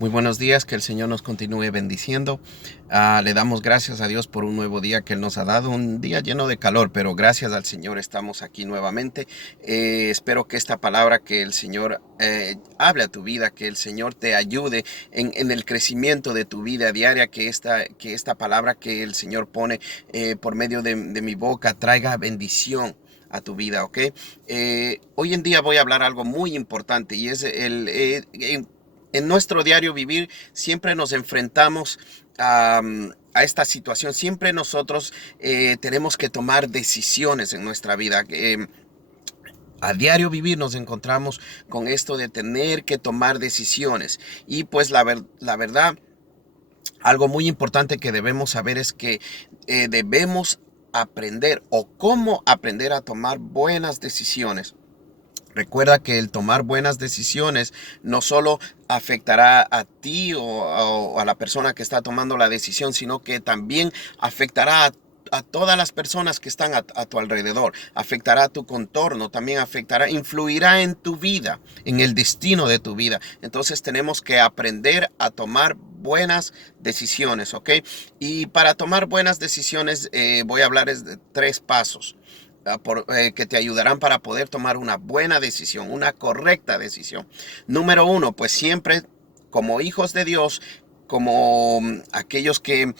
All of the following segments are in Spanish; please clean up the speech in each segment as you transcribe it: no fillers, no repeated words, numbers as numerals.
Muy buenos días, que el Señor nos continúe bendiciendo. Le damos gracias a Dios por un nuevo día que Él nos ha dado, un día lleno de calor, pero gracias al Señor estamos aquí nuevamente. Espero que esta palabra que el Señor hable a tu vida, que el Señor te ayude en el crecimiento de tu vida diaria, que esta palabra que el Señor pone por medio de mi boca traiga bendición a tu vida, ¿ok? Hoy en día voy a hablar algo muy importante y es en nuestro diario vivir siempre nos enfrentamos a esta situación. Siempre nosotros tenemos que tomar decisiones en nuestra vida. A diario vivir nos encontramos con esto de tener que tomar decisiones. Y pues la verdad, algo muy importante que debemos saber es que debemos aprender o cómo aprender a tomar buenas decisiones. Recuerda que el tomar buenas decisiones no solo afectará a ti o a la persona que está tomando la decisión, sino que también afectará a todas las personas que están a tu alrededor, afectará a tu contorno, también afectará, influirá en tu vida, en el destino de tu vida. Entonces tenemos que aprender a tomar buenas decisiones, ¿ok? Y para tomar buenas decisiones voy a hablar de 3 pasos que te ayudarán para poder tomar una buena decisión, una correcta decisión. Número uno, pues siempre como hijos de Dios, como aquellos que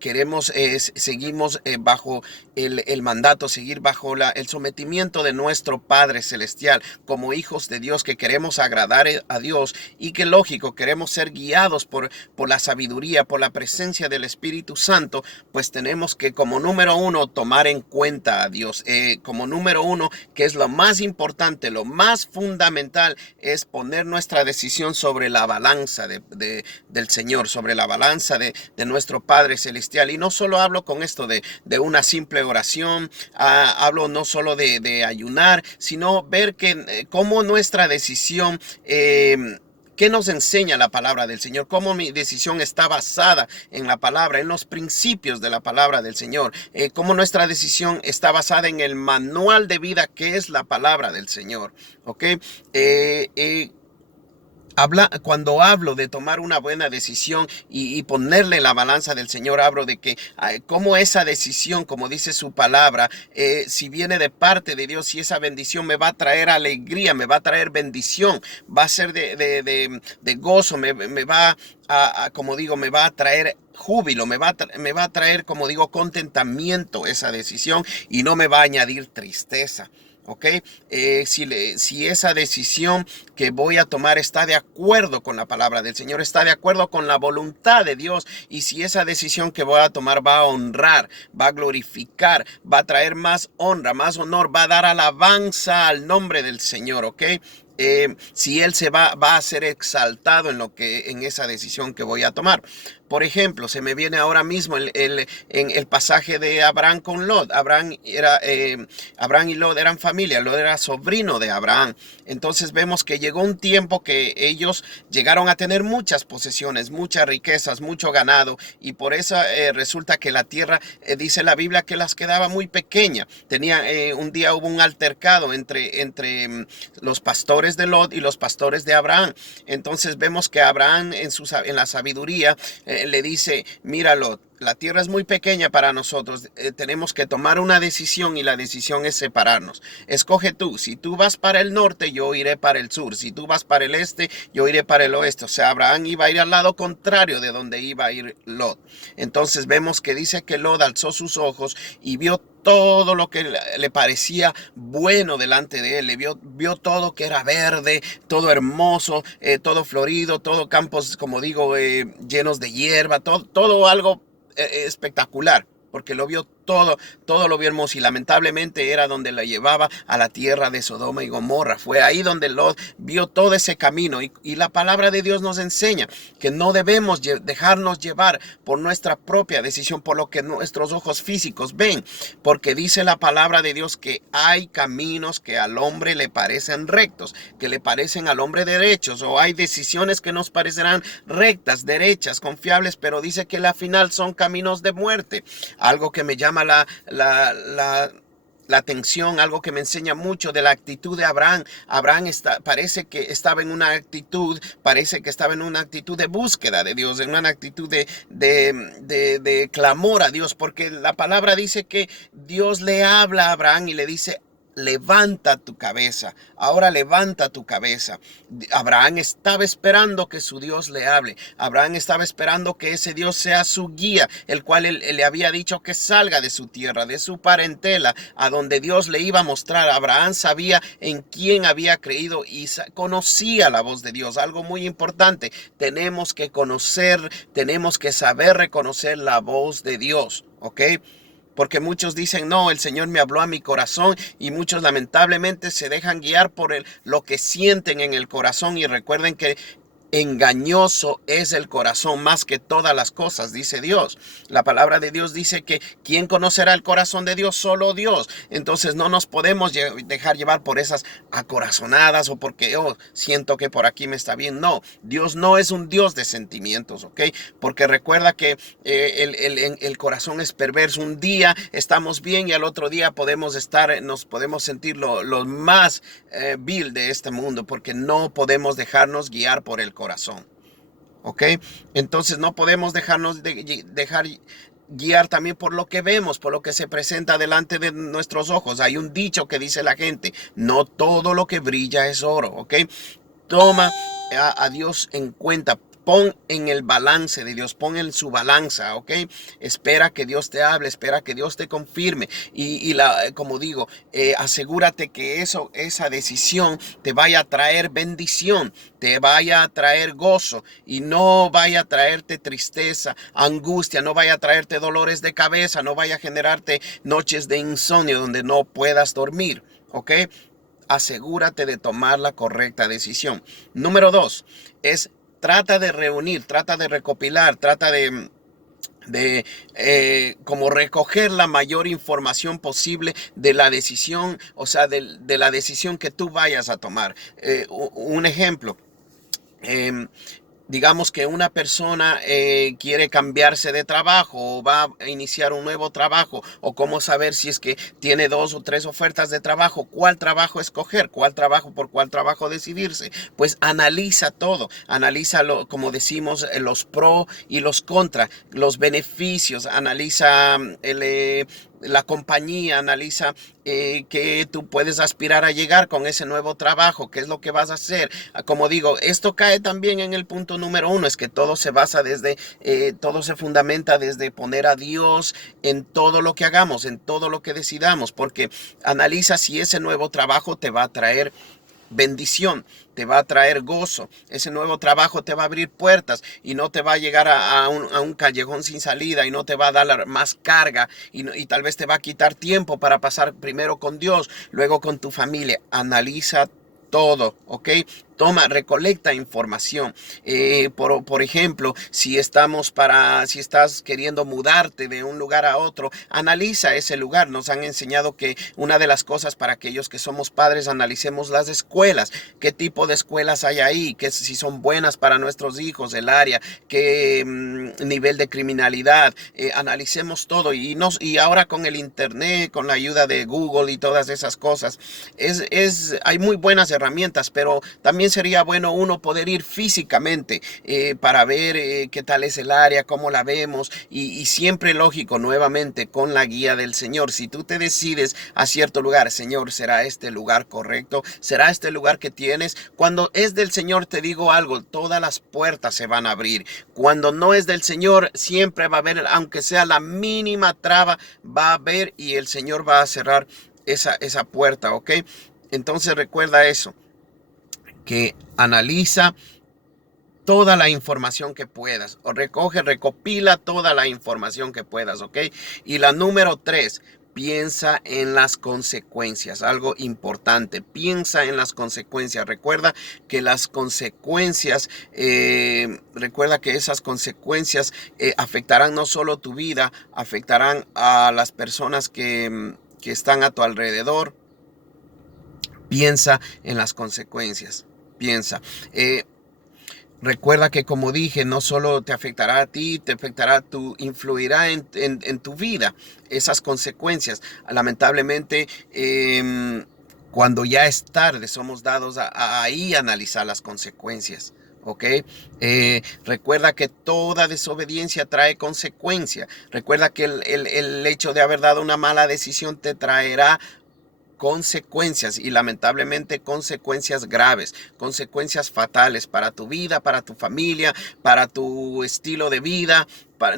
queremos, seguimos bajo el mandato, seguir bajo el sometimiento de nuestro Padre Celestial, como hijos de Dios que queremos agradar a Dios y que lógico, queremos ser guiados por la sabiduría, por la presencia del Espíritu Santo, pues tenemos que como número uno tomar en cuenta a Dios. Como número uno, que es lo más importante, lo más fundamental, es poner nuestra decisión sobre la balanza del Señor, sobre la balanza de nuestro Padre Celestial. Y no solo hablo con esto de una simple oración, hablo no solo de ayunar, sino ver que cómo nuestra decisión ¿qué nos enseña la palabra del Señor? ¿Cómo mi decisión está basada en la palabra, en los principios de la palabra del Señor? ¿Cómo nuestra decisión está basada en el manual de vida que es la palabra del Señor? ¿Ok? Cuando hablo de tomar una buena decisión y ponerle la balanza del Señor, hablo de que como esa decisión, como dice su palabra, si viene de parte de Dios, si esa bendición me va a traer alegría, me va a traer bendición, va a ser de gozo, me va como digo, me va a traer júbilo, me va a traer, como digo, contentamiento esa decisión y no me va a añadir tristeza. ¿Ok? Si esa decisión que voy a tomar está de acuerdo con la palabra del Señor, está de acuerdo con la voluntad de Dios, y si esa decisión que voy a tomar va a honrar, va a glorificar, va a traer más honra, más honor, va a dar alabanza al nombre del Señor, ¿ok? Si Él va a ser exaltado en esa decisión que voy a tomar. Por ejemplo, se me viene ahora mismo en el pasaje de Abraham con Lot. Abraham y Lot eran familia. Lot era sobrino de Abraham. Entonces vemos que llegó un tiempo que ellos llegaron a tener muchas posesiones, muchas riquezas, mucho ganado, y por eso resulta que la tierra, dice la Biblia, que las quedaba muy pequeña. Un día hubo un altercado entre los pastores de Lot y los pastores de Abraham. Entonces vemos que Abraham en la sabiduría le dice: mira, Lot, la tierra es muy pequeña para nosotros, tenemos que tomar una decisión, y la decisión es separarnos. Escoge tú, si tú vas para el norte, yo iré para el sur, si tú vas para el este, yo iré para el oeste. O sea, Abraham iba a ir al lado contrario de donde iba a ir Lot. Entonces vemos que dice que Lot alzó sus ojos y vio todo lo que le parecía bueno delante de él. Vio todo que era verde, todo hermoso, todo florido, todo campos, como digo, llenos de hierba, todo algo espectacular, porque lo vio todo lo vio hermoso, y lamentablemente era donde la llevaba a la tierra de Sodoma y Gomorra. Fue ahí donde Lot vio todo ese camino, y la palabra de Dios nos enseña que no debemos dejarnos llevar por nuestra propia decisión, por lo que nuestros ojos físicos ven, porque dice la palabra de Dios que hay caminos que al hombre le parecen rectos, que le parecen al hombre derechos, o hay decisiones que nos parecerán rectas, derechas, confiables, pero dice que la final son caminos de muerte. Algo que me llama la la atención, algo que me enseña mucho de la actitud de Abraham. Abraham parece que estaba en una actitud, de búsqueda de Dios, en una actitud de clamor a Dios, porque la palabra dice que Dios le habla a Abraham y le dice: levanta tu cabeza, ahora levanta tu cabeza. Abraham estaba esperando que su Dios le hable. Abraham estaba esperando que ese Dios sea su guía, el cual él le había dicho que salga de su tierra, de su parentela, a donde Dios le iba a mostrar. Abraham sabía en quién había creído y conocía la voz de Dios. Algo muy importante, tenemos que conocer, tenemos que saber reconocer la voz de Dios, ¿ok? Porque muchos dicen: no, el Señor me habló a mi corazón, y muchos lamentablemente se dejan guiar por lo que sienten en el corazón. Y recuerden que engañoso es el corazón más que todas las cosas, dice Dios. La palabra de Dios dice que ¿quién conocerá el corazón de Dios? Solo Dios. Entonces no nos podemos dejar llevar por esas acorazonadas, o porque yo siento que por aquí me está bien. No, Dios no es un Dios de sentimientos, ¿ok? Porque recuerda que el corazón es perverso. Un día estamos bien y al otro día nos podemos sentir lo más vil de este mundo, porque no podemos dejarnos guiar por el corazón, ¿ok? Entonces no podemos dejar guiar también por lo que vemos, por lo que se presenta delante de nuestros ojos. Hay un dicho que dice la gente: no todo lo que brilla es oro, ¿ok? Toma a Dios en cuenta. Pon en el balance de Dios, pon en su balanza, ¿ok? Espera que Dios te hable, espera que Dios te confirme. Como digo, asegúrate que esa decisión te vaya a traer bendición, te vaya a traer gozo, y no vaya a traerte tristeza, angustia, no vaya a traerte dolores de cabeza, no vaya a generarte noches de insomnio donde no puedas dormir, ¿ok? Asegúrate de tomar la correcta decisión. Número 2 es: trata de reunir, trata de recopilar, trata de como recoger la mayor información posible de la decisión, o sea, de la decisión que tú vayas a tomar. Un ejemplo. Digamos que una persona quiere cambiarse de trabajo, o va a iniciar un nuevo trabajo, o cómo saber si es que tiene 2 o 3 ofertas de trabajo, cuál trabajo escoger, por cuál trabajo decidirse. Pues analiza todo, analízalo, como decimos, los pros y los contras, los beneficios, analiza la compañía, analiza que tú puedes aspirar a llegar con ese nuevo trabajo, qué es lo que vas a hacer. Como digo, esto cae también en el punto número 1, es que todo se basa todo se fundamenta desde poner a Dios en todo lo que hagamos, en todo lo que decidamos, porque analiza si ese nuevo trabajo te va a traer bendición, te va a traer gozo. Ese nuevo trabajo te va a abrir puertas y no te va a llegar a un callejón sin salida, y no te va a dar más carga, y tal vez te va a quitar tiempo para pasar primero con Dios, luego con tu familia. Analiza todo, ¿ok? Recolecta información. Por ejemplo, si estás queriendo mudarte de un lugar a otro, analiza ese lugar. Nos han enseñado que una de las cosas para aquellos que somos padres, analicemos las escuelas. ¿Qué tipo de escuelas hay ahí? Si son buenas para nuestros hijos, el área, qué nivel de criminalidad. Analicemos todo. Y ahora con el internet, con la ayuda de Google y todas esas cosas, hay muy buenas herramientas, pero también sería bueno uno poder ir físicamente para ver qué tal es el área, cómo la vemos, y siempre, lógico, nuevamente con la guía del Señor. Si tú te decides a cierto lugar: Señor, ¿será este lugar correcto? ¿Será este lugar que tienes? Cuando es del Señor, te digo algo, todas las puertas se van a abrir. Cuando no es del Señor, siempre va a haber, aunque sea la mínima traba, va a haber, y el Señor va a cerrar esa puerta, ¿ok? Entonces recuerda eso, que analiza toda la información que puedas, o recopila toda la información que puedas, ¿ok? Y la número 3, piensa en las consecuencias. Algo importante: piensa en las consecuencias. Recuerda que esas consecuencias afectarán no solo tu vida, afectarán a las personas que están a tu alrededor. Piensa en las consecuencias. Piensa. Recuerda que, como dije, no solo te afectará a ti, te afectará, influirá en tu vida esas consecuencias. Lamentablemente, cuando ya es tarde, somos dados a ahí analizar las consecuencias. ¿Ok? Recuerda que toda desobediencia trae consecuencia. Recuerda que el hecho de haber dado una mala decisión te traerá consecuencias, y lamentablemente consecuencias graves, consecuencias fatales para tu vida, para tu familia, para tu estilo de vida.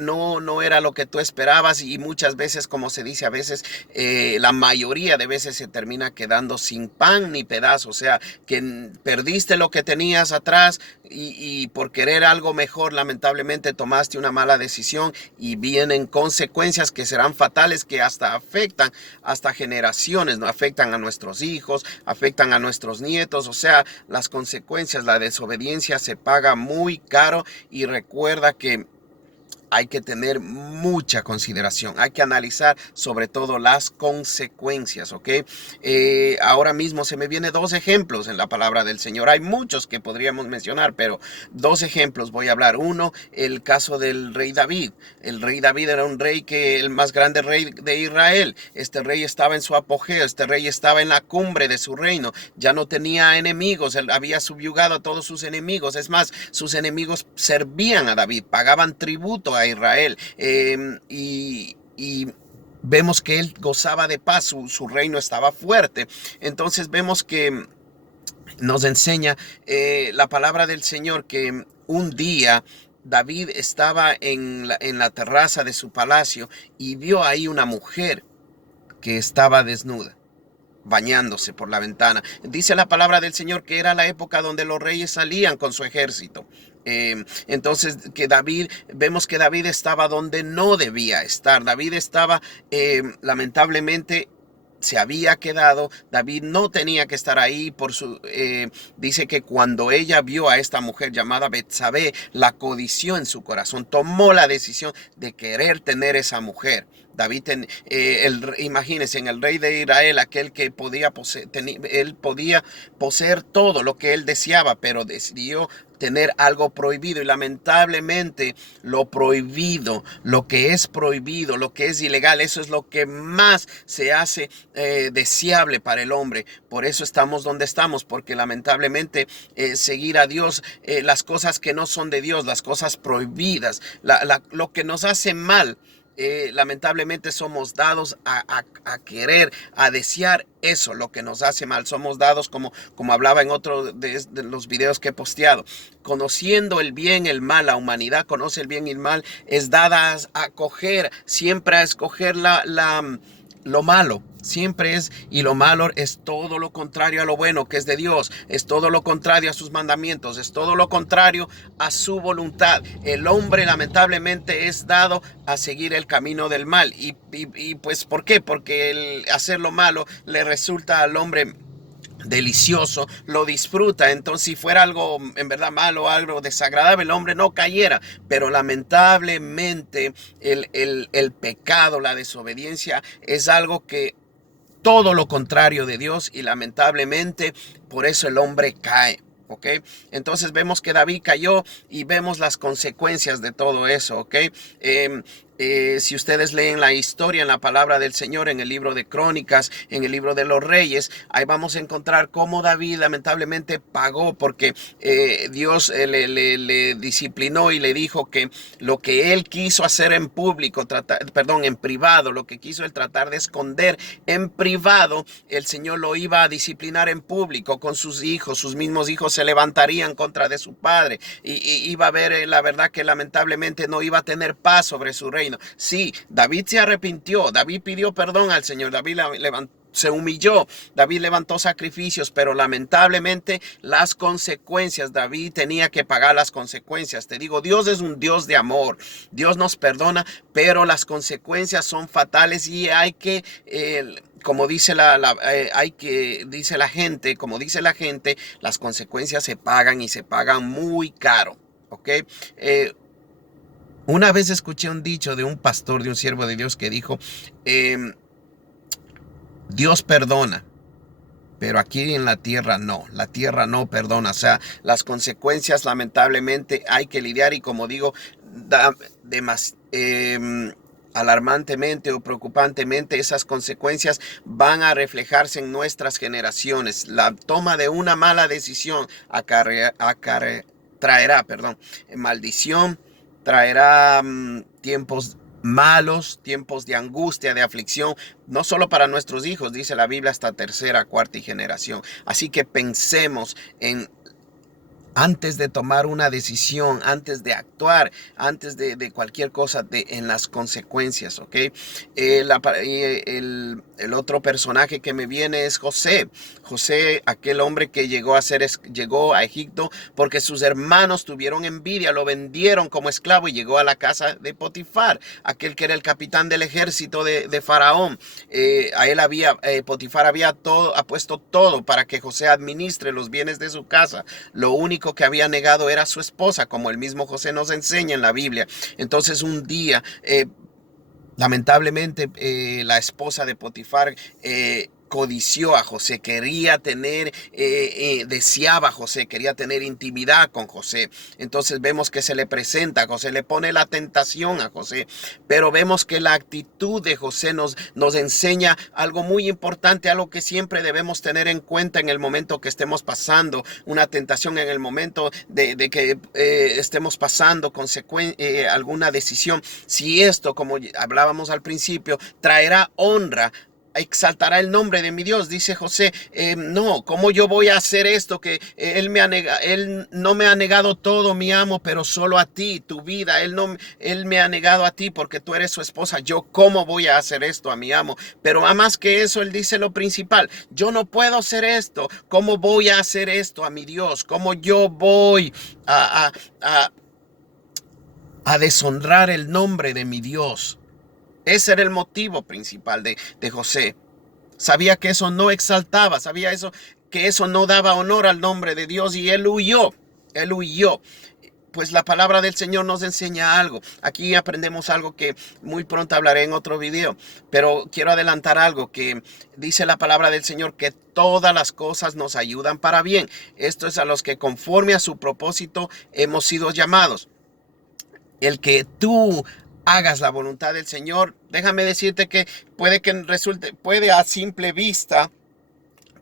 No era lo que tú esperabas, y muchas veces, como se dice a veces, la mayoría de veces se termina quedando sin pan ni pedazo. O sea, que perdiste lo que tenías atrás, y por querer algo mejor, lamentablemente tomaste una mala decisión, y vienen consecuencias que serán fatales, que hasta afectan hasta generaciones, ¿no? Afectan a nuestros hijos, afectan a nuestros nietos. O sea, las consecuencias, la desobediencia se paga muy caro. Y recuerda que hay que tener mucha consideración, hay que analizar sobre todo las consecuencias, ¿ok? Ahora mismo se me vienen dos ejemplos en la palabra del Señor. Hay muchos que podríamos mencionar, pero dos ejemplos voy a hablar. Uno, el caso del rey David. El rey David era un rey, que el más grande rey de Israel. Este rey estaba en su apogeo, este rey estaba en la cumbre de su reino, ya no tenía enemigos, él había subyugado a todos sus enemigos. Es más, sus enemigos servían a David, pagaban tributo a Israel, y vemos que él gozaba de paz, su reino estaba fuerte. Entonces vemos que nos enseña la palabra del Señor que un día David estaba en la terraza de su palacio y vio ahí una mujer que estaba desnuda, bañándose por la ventana. Dice la palabra del Señor que era la época donde los reyes salían con su ejército. Entonces vemos que David estaba donde no debía estar. David estaba, lamentablemente, se había quedado. David no tenía que estar ahí dice que cuando ella vio a esta mujer llamada Betsabé, la codició en su corazón, tomó la decisión de querer tener esa mujer. David, imagínense, en el rey de Israel, aquel que podía él podía poseer todo lo que él deseaba, pero decidió tener algo prohibido. Y lamentablemente lo prohibido, lo que es prohibido, lo que es ilegal, eso es lo que más se hace deseable para el hombre. Por eso estamos donde estamos, porque lamentablemente seguir a Dios, las cosas que no son de Dios, las cosas prohibidas, lo que nos hace mal, lamentablemente somos dados a querer, a desear eso, lo que nos hace mal. Somos dados, como hablaba en otro de los videos que he posteado, conociendo el bien, el mal. La humanidad conoce el bien y el mal, es dada a coger, siempre a escoger lo malo. Siempre es, y lo malo es todo lo contrario a lo bueno que es de Dios, es todo lo contrario a sus mandamientos, es todo lo contrario a su voluntad. El hombre lamentablemente es dado a seguir el camino del mal. Y pues, ¿por qué? Porque el hacer lo malo le resulta al hombre delicioso, lo disfruta. Entonces, si fuera algo en verdad malo, algo desagradable, el hombre no cayera. Pero lamentablemente el pecado, la desobediencia, es algo que todo lo contrario de Dios, y lamentablemente por eso el hombre cae. ¿Ok? Entonces vemos que David cayó y vemos las consecuencias de todo eso. ¿Ok? Si ustedes leen la historia en la palabra del Señor, en el libro de Crónicas, en el libro de los Reyes, ahí vamos a encontrar cómo David lamentablemente pagó, porque Dios le disciplinó y le dijo que lo que él quiso hacer en público, en privado, lo que quiso él tratar de esconder en privado, el Señor lo iba a disciplinar en público con sus hijos. Sus mismos hijos se levantarían contra de su padre, y iba a ver, la verdad, que lamentablemente no iba a tener paz sobre su reino. Sí, David se arrepintió, David pidió perdón al Señor, David se humilló, David levantó sacrificios, pero lamentablemente las consecuencias, David tenía que pagar las consecuencias. Te digo, Dios es un Dios de amor, Dios nos perdona, pero las consecuencias son fatales, y hay que, como dice dice la gente, las consecuencias se pagan, y se pagan muy caro. ¿Ok? Una vez escuché un dicho de un pastor, de un siervo de Dios, que dijo, Dios perdona, pero aquí en la tierra no perdona. O sea, las consecuencias lamentablemente hay que lidiar y como digo, alarmantemente o preocupantemente esas consecuencias van a reflejarse en nuestras generaciones. La toma de una mala decisión traerá maldición, traerá tiempos malos, tiempos de angustia, de aflicción, no solo para nuestros hijos, dice la Biblia, hasta tercera, cuarta y generación. Así que pensemos en antes de tomar una decisión, antes de actuar, antes de cualquier cosa, en las consecuencias, ¿ok? El otro personaje que me viene es José. José, aquel hombre que llegó a Egipto porque sus hermanos tuvieron envidia, lo vendieron como esclavo y llegó a la casa de Potifar, aquel que era el capitán del ejército de Faraón. Potifar había puesto todo para que José administre los bienes de su casa. Lo único que había negado era su esposa, como el mismo José nos enseña en la Biblia. Entonces un día, lamentablemente, la esposa de Potifar codició a José, deseaba a José, quería tener intimidad con José. Entonces vemos que se le presenta a José, le pone la tentación a José, pero vemos que la actitud de José nos enseña algo muy importante, algo que siempre debemos tener en cuenta en el momento que estemos pasando una tentación, en el momento de que estemos pasando alguna decisión. Si esto, como hablábamos al principio, traerá honra, exaltará el nombre de mi Dios, dice José. No, ¿cómo yo voy a hacer esto? Que él no me ha negado todo, mi amo, pero solo a ti, tu vida. Él me ha negado a ti porque tú eres su esposa. Yo, ¿cómo voy a hacer esto a mi amo? Pero más que eso, él dice lo principal: yo no puedo hacer esto. ¿Cómo voy a hacer esto a mi Dios? ¿Cómo yo voy a deshonrar el nombre de mi Dios? Ese era el motivo principal de José. Sabía que eso no exaltaba, que eso no daba honor al nombre de Dios, y él huyó. Pues la palabra del Señor nos enseña algo. Aquí aprendemos algo que muy pronto hablaré en otro video, pero quiero adelantar algo que dice la palabra del Señor: que todas las cosas nos ayudan para bien. Esto es a los que conforme a su propósito hemos sido llamados. El que tú hagas la voluntad del Señor, déjame decirte que puede a simple vista,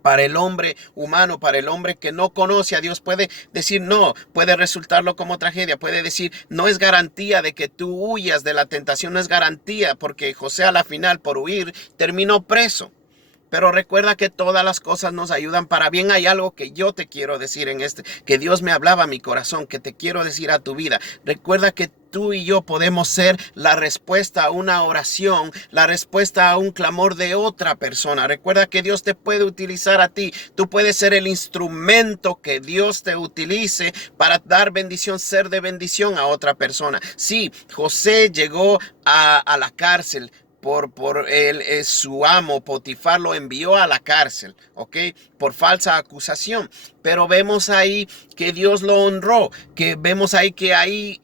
para el hombre humano, para el hombre que no conoce a Dios, puede decir no, puede resultarlo como tragedia, puede decir no es garantía de que tú huyas de la tentación, no es garantía, porque José a la final, por huir, terminó preso. Pero recuerda que todas las cosas nos ayudan para bien. Hay algo que yo te quiero decir que Dios me hablaba a mi corazón, que te quiero decir a tu vida. Recuerda que tú y yo podemos ser la respuesta a una oración, la respuesta a un clamor de otra persona. Recuerda que Dios te puede utilizar a ti. Tú puedes ser el instrumento que Dios te utilice para dar bendición, ser de bendición a otra persona. Sí, José llegó a la cárcel. Por él, su amo Potifar lo envió a la cárcel, ¿ok? Por falsa acusación. Pero vemos ahí que Dios lo honró, que vemos ahí que ahí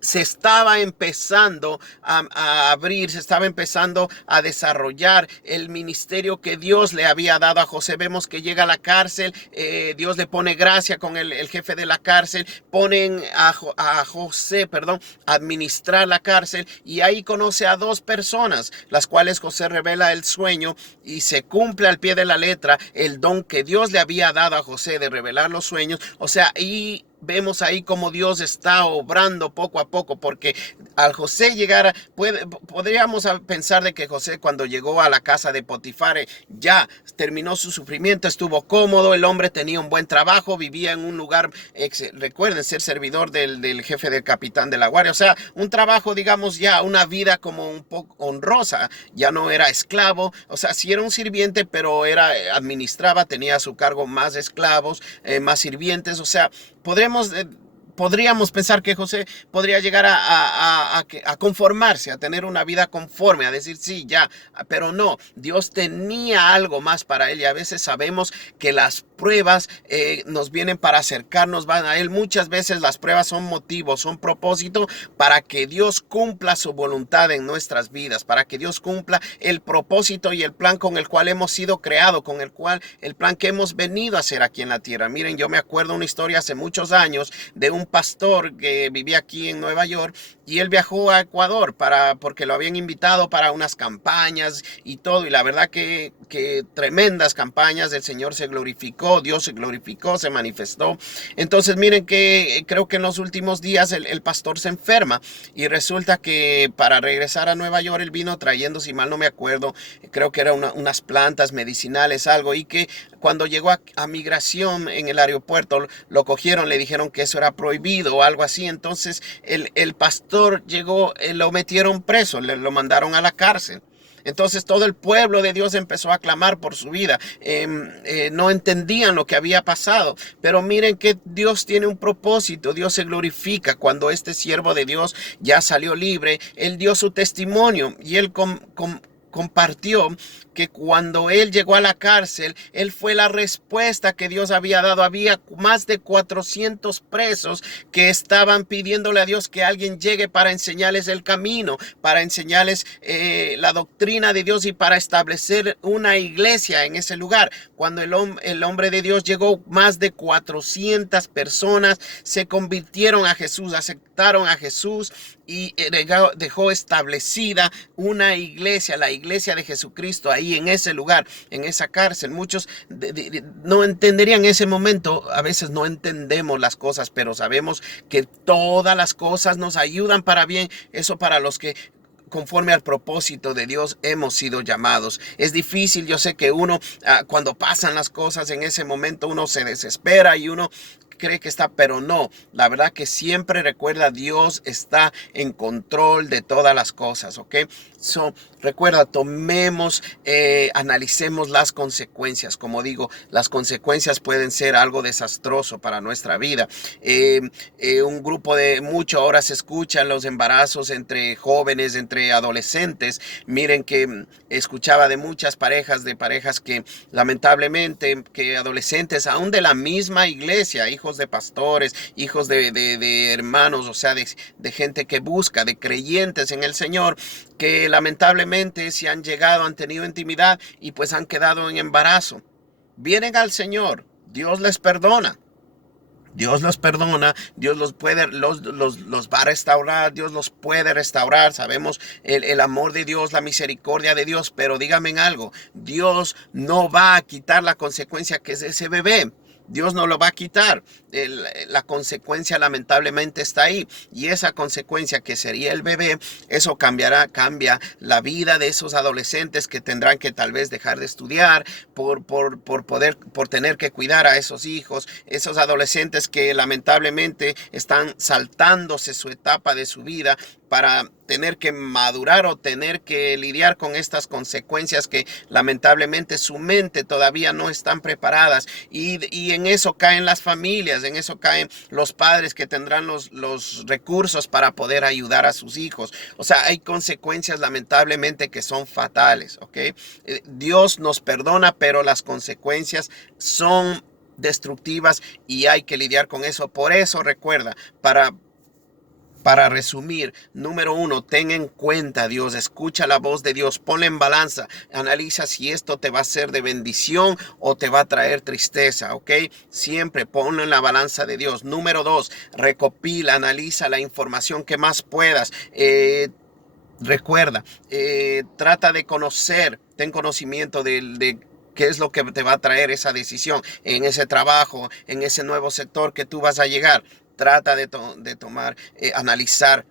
se estaba empezando a abrir, se estaba empezando a desarrollar el ministerio que Dios le había dado a José. Vemos que llega a la cárcel, Dios le pone gracia con el jefe de la cárcel, ponen a José, a administrar la cárcel, y ahí conoce a dos personas, las cuales José revela el sueño y se cumple al pie de la letra el don que Dios le había dado a José de revelar los sueños. O sea, y vemos ahí cómo Dios está obrando poco a poco, porque al José llegar, podríamos pensar de que José, cuando llegó a la casa de Potifar, ya terminó su sufrimiento, estuvo cómodo, el hombre tenía un buen trabajo, vivía en un lugar, recuerden, ser servidor del jefe del capitán de la guardia, o sea, un trabajo, digamos, ya una vida como un poco honrosa, ya no era esclavo, o sea, sí era un sirviente, pero administraba, tenía a su cargo más esclavos, más sirvientes, o sea, podremos podríamos pensar que José podría llegar a conformarse, a tener una vida conforme, a decir sí, ya, pero no, Dios tenía algo más para él, y a veces sabemos que las pruebas nos vienen para acercarnos, van a él. Muchas veces las pruebas son motivos, son propósito para que Dios cumpla su voluntad en nuestras vidas, para que Dios cumpla el propósito y el plan con el cual hemos sido creados, con el plan que hemos venido a hacer aquí en la tierra. Miren, yo me acuerdo una historia hace muchos años de un pastor que vivía aquí en Nueva York, y él viajó a Ecuador porque lo habían invitado para unas campañas y todo, y la verdad que tremendas campañas. El Señor se glorificó, Dios se glorificó, se manifestó. Entonces miren que creo que en los últimos días el pastor se enferma, y resulta que para regresar a Nueva York él vino trayendo, si mal no me acuerdo, creo que eran unas plantas medicinales, algo, y que cuando llegó a migración en el aeropuerto lo cogieron, le dijeron que eso era prohibido o algo así. Entonces el pastor llegó, lo metieron preso, lo mandaron a la cárcel. Entonces todo el pueblo de Dios empezó a clamar por su vida. No entendían lo que había pasado, pero miren que Dios tiene un propósito. Dios se glorifica cuando este siervo de Dios ya salió libre. Él dio su testimonio, y él compartió que cuando él llegó a la cárcel, él fue la respuesta que Dios había dado. Había más de 400 presos que estaban pidiéndole a Dios que alguien llegue para enseñarles el camino, para enseñarles la doctrina de Dios y para establecer una iglesia en ese lugar. Cuando el hombre de Dios llegó, más de 400 personas se convirtieron a Jesús, aceptaron a Jesús, y dejó establecida una iglesia, la iglesia de Jesucristo, ahí en ese lugar, en esa cárcel. Muchos no entenderían en ese momento. A veces no entendemos las cosas, pero sabemos que todas las cosas nos ayudan para bien. Eso para los que conforme al propósito de Dios hemos sido llamados. Es difícil, yo sé que uno cuando pasan las cosas en ese momento uno se desespera y uno cree que está, pero no, la verdad que siempre recuerda, Dios está en control de todas las cosas, ¿ok? Recuerda, analicemos las consecuencias. Como digo, las consecuencias pueden ser algo desastroso para nuestra vida. Un grupo de mucho ahora se escuchan los embarazos entre jóvenes, entre adolescentes. Miren que escuchaba de muchas parejas que lamentablemente, que adolescentes aún de la misma iglesia, hijos de pastores, hijos de hermanos, o sea, de gente que busca, de creyentes en el Señor, que lamentablemente si han llegado, han tenido intimidad y pues han quedado en embarazo. Vienen al Señor, Dios les perdona. Dios los perdona, Dios los va a restaurar, Dios los puede restaurar. Sabemos el amor de Dios, la misericordia de Dios, pero díganme algo, Dios no va a quitar la consecuencia que es ese bebé. Dios no lo va a quitar. La consecuencia lamentablemente está ahí, y esa consecuencia que sería el bebé, eso cambia la vida de esos adolescentes que tendrán que tal vez dejar de estudiar por tener que cuidar a esos hijos, esos adolescentes que lamentablemente están saltándose su etapa de su vida para tener que madurar o tener que lidiar con estas consecuencias que lamentablemente su mente todavía no están preparadas, y en eso caen las familias, en eso caen los padres que tendrán los recursos para poder ayudar a sus hijos. O sea, hay consecuencias lamentablemente que son fatales, ¿ok? Dios nos perdona, pero las consecuencias destructivas y hay que lidiar con eso. Por eso recuerda, para resumir, número 1, ten en cuenta a Dios, escucha la voz de Dios, ponle en balanza, analiza si esto te va a ser de bendición o te va a traer tristeza, ¿ok? Siempre ponlo en la balanza de Dios. Número 2, recopila, analiza la información que más puedas. Recuerda, trata de conocer, ten conocimiento de qué es lo que te va a traer esa decisión en ese trabajo, en ese nuevo sector que tú vas a llegar. Trata de tomar, analizar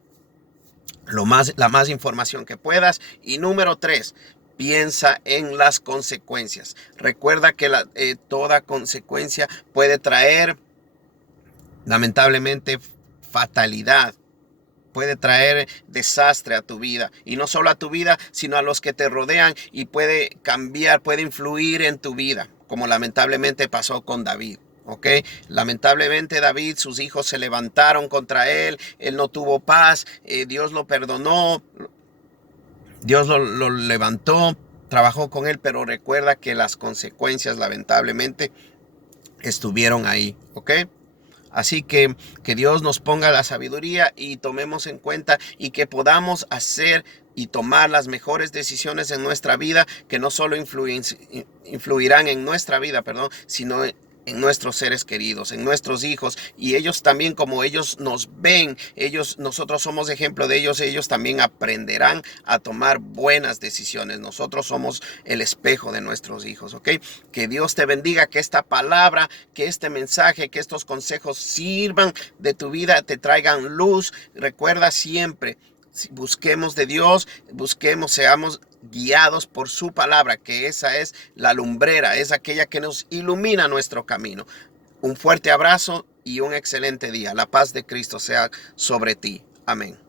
la más información que puedas. Y número 3, piensa en las consecuencias. Recuerda que toda consecuencia puede traer, lamentablemente, fatalidad. Puede traer desastre a tu vida, y no solo a tu vida, sino a los que te rodean, y puede cambiar, puede influir en tu vida, como lamentablemente pasó con David. ¿ok? Lamentablemente David, sus hijos se levantaron contra él, él no tuvo paz, Dios lo perdonó, Dios lo levantó, trabajó con él, pero recuerda que las consecuencias lamentablemente estuvieron ahí, ¿ok? Así que Dios nos ponga la sabiduría y tomemos en cuenta y que podamos hacer y tomar las mejores decisiones en nuestra vida, que no solo influirán en nuestra vida, perdón, sino en nuestros seres queridos, en nuestros hijos, y ellos también, como ellos nos ven, nosotros somos ejemplo de ellos, ellos también aprenderán a tomar buenas decisiones. Nosotros somos el espejo de nuestros hijos, ¿ok? Que Dios te bendiga, que esta palabra, que este mensaje, que estos consejos sirvan de tu vida, te traigan luz. Recuerda siempre, busquemos de Dios, seamos guiados por su palabra, que esa es la lumbrera, es aquella que nos ilumina nuestro camino. Un fuerte abrazo y un excelente día. La paz de Cristo sea sobre ti. Amén.